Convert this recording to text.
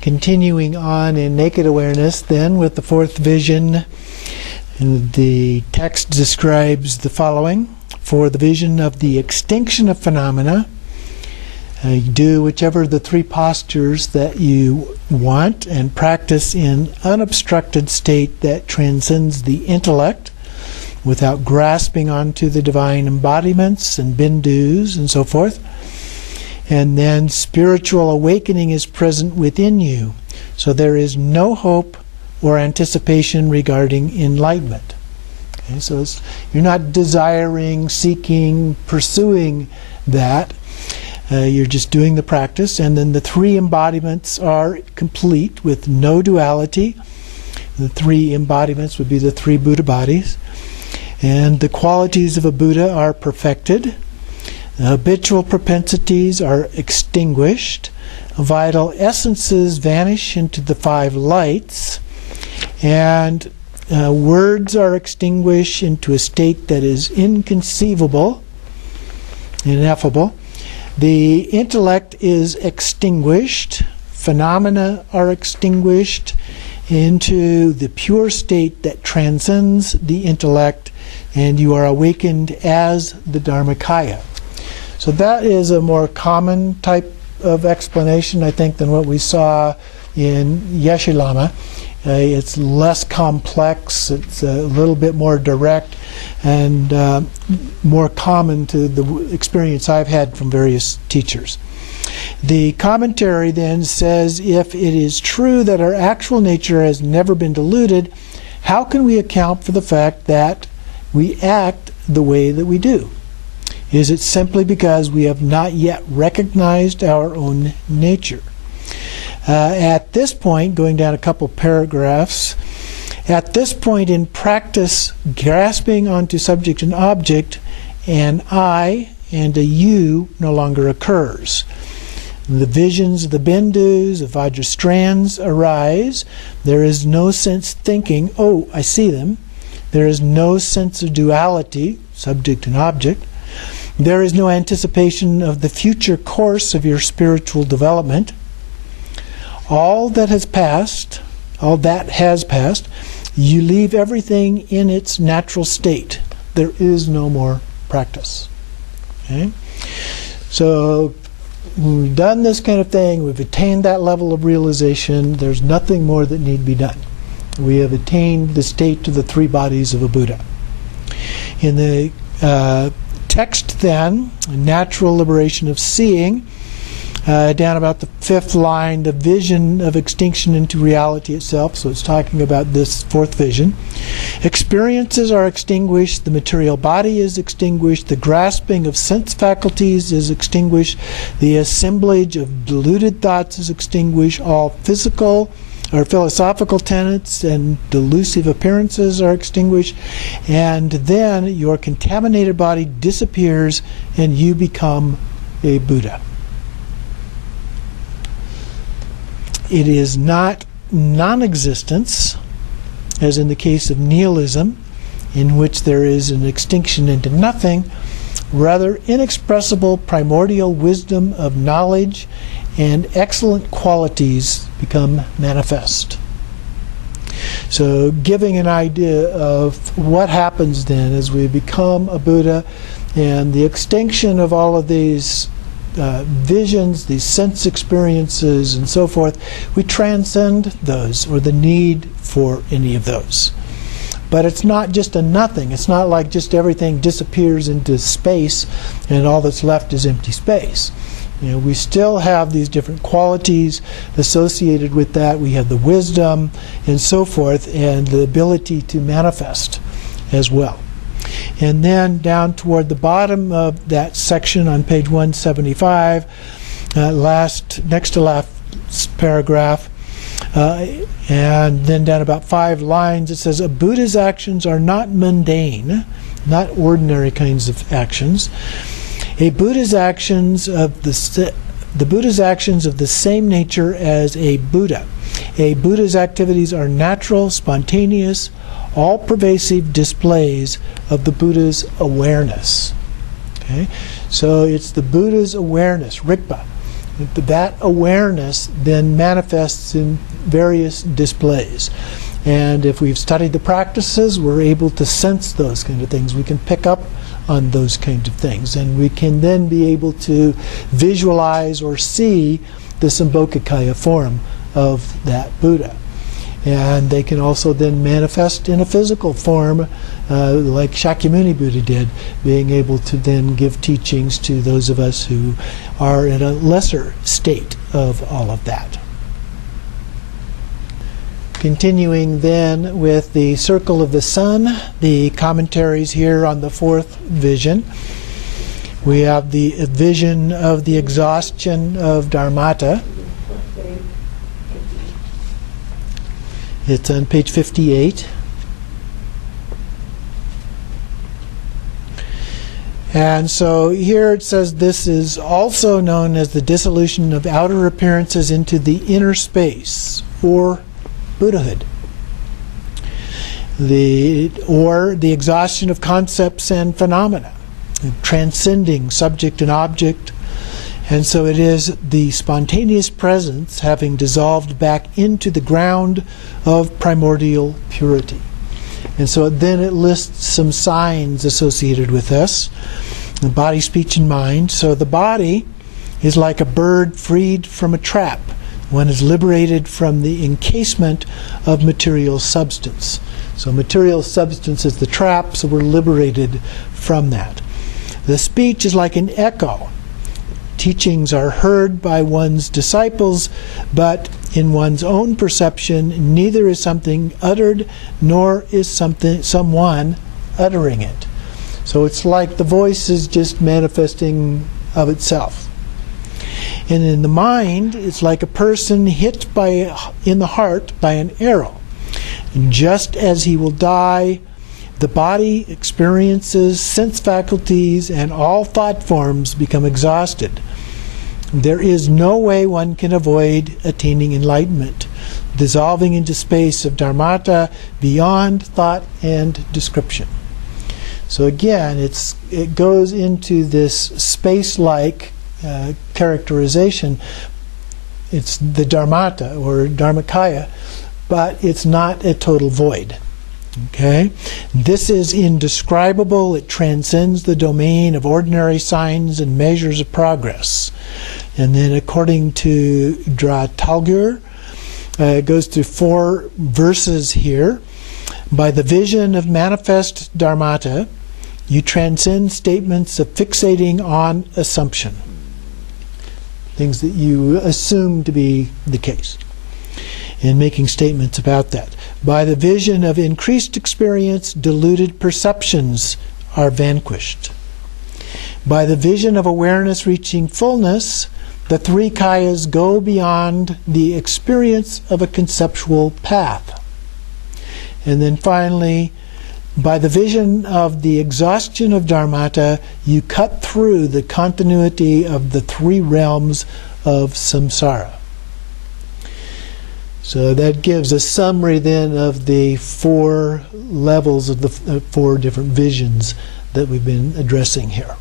Continuing on in naked awareness then with the fourth vision, the text describes the following. For the vision of the extinction of phenomena, do whichever of the three postures that you want and practice in unobstructed state that transcends the intellect without grasping onto the divine embodiments and bindus and so forth. And then spiritual awakening is present within you. So there is no hope or anticipation regarding enlightenment. Okay, so you're not desiring, seeking, pursuing that. You're just doing the practice, and then the three embodiments are complete with no duality. The three embodiments would be the three Buddha bodies. And the qualities of a Buddha are perfected. The habitual propensities are extinguished. Vital essences vanish into the five lights. And words are extinguished into a state that is inconceivable, ineffable. The intellect is extinguished, phenomena are extinguished into the pure state that transcends the intellect, and you are awakened as the Dharmakaya. So that is a more common type of explanation, I think, than what we saw in Yeshe Lama. It's less complex, it's a little bit more direct, and more common to the experience I've had from various teachers. The commentary then says, if it is true that our actual nature has never been diluted, how can we account for the fact that we act the way that we do? Is it simply because we have not yet recognized our own nature? At this point, going down a couple paragraphs, at this point in practice, grasping onto subject and object, an I and a you no longer occurs. The visions of the bindus, of Vajra strands arise. There is no sense thinking, oh, I see them. There is no sense of duality, subject and object. There is no anticipation of the future course of your spiritual development. All that has passed, you leave everything in its natural state. There is no more practice. Okay? So we've done this kind of thing, we've attained that level of realization, there's nothing more that need be done. We have attained the state of the three bodies of a Buddha. In the text then, natural liberation of seeing, down about the fifth line, the vision of extinction into reality itself. So it's talking about this fourth vision. Experiences are extinguished, the material body is extinguished, the grasping of sense faculties is extinguished, the assemblage of deluded thoughts is extinguished, all physical or philosophical tenets and delusive appearances are extinguished, and then your contaminated body disappears and you become a Buddha. It is not non-existence, as in the case of nihilism, in which there is an extinction into nothing, rather inexpressible primordial wisdom of knowledge and excellent qualities become manifest. So giving an idea of what happens then as we become a Buddha and the extinction of all of these visions, these sense experiences and so forth, we transcend those or the need for any of those. But it's not just a nothing. It's not like just everything disappears into space and all that's left is empty space. You know, we still have these different qualities associated with that. We have the wisdom and so forth, and the ability to manifest as well. And then down toward the bottom of that section on page 175, next to last paragraph, and then down about 5 lines, it says, a Buddha's actions are not mundane, not ordinary kinds of actions. A Buddha's actions of the Buddha's actions of the same nature as a Buddha. A Buddha's activities are natural, spontaneous, all-pervasive displays of the Buddha's awareness. Okay? So it's the Buddha's awareness, Rigpa, That awareness then manifests in various displays. And if we've studied the practices, we're able to sense those kind of things. We can pick up on those kinds of things. And we can then be able to visualize or see the Sambhogakaya form of that Buddha. And they can also then manifest in a physical form, like Shakyamuni Buddha did, being able to then give teachings to those of us who are in a lesser state of all of that. Continuing then with the Circle of the Sun, the commentaries here on the fourth vision. We have the vision of the exhaustion of Dharmata. It's on page 58. And so here it says this is also known as the dissolution of outer appearances into the inner space, or Buddhahood. Or the exhaustion of concepts and phenomena, transcending subject and object. And so it is the spontaneous presence having dissolved back into the ground of primordial purity. And so then it lists some signs associated with this. The body, speech, and mind. So the body is like a bird freed from a trap. One is liberated from the encasement of material substance. So material substance is the trap, so we're liberated from that. The speech is like an echo. Teachings are heard by one's disciples, but in one's own perception, neither is something uttered, nor is someone uttering it. So it's like the voice is just manifesting of itself. And in the mind, it's like a person hit in the heart by an arrow. And just as he will die, the body experiences, sense faculties, and all thought forms become exhausted. There is no way one can avoid attaining enlightenment, dissolving into space of dharmata beyond thought and description. So again, it goes into this space-like characterization. It's the dharmata or dharmakaya, but it's not a total void. Okay? This is indescribable. It transcends the domain of ordinary signs and measures of progress. And then according to Togal, it goes through 4 verses here. By the vision of manifest dharmata, you transcend statements of fixating on assumption. Things that you assume to be the case. And making statements about that. By the vision of increased experience, deluded perceptions are vanquished. By the vision of awareness reaching fullness, the 3 kayas go beyond the experience of a conceptual path. And then finally, by the vision of the exhaustion of dharmata, you cut through the continuity of the 3 realms of samsara. So that gives a summary then of the 4 levels of the 4 different visions that we've been addressing here.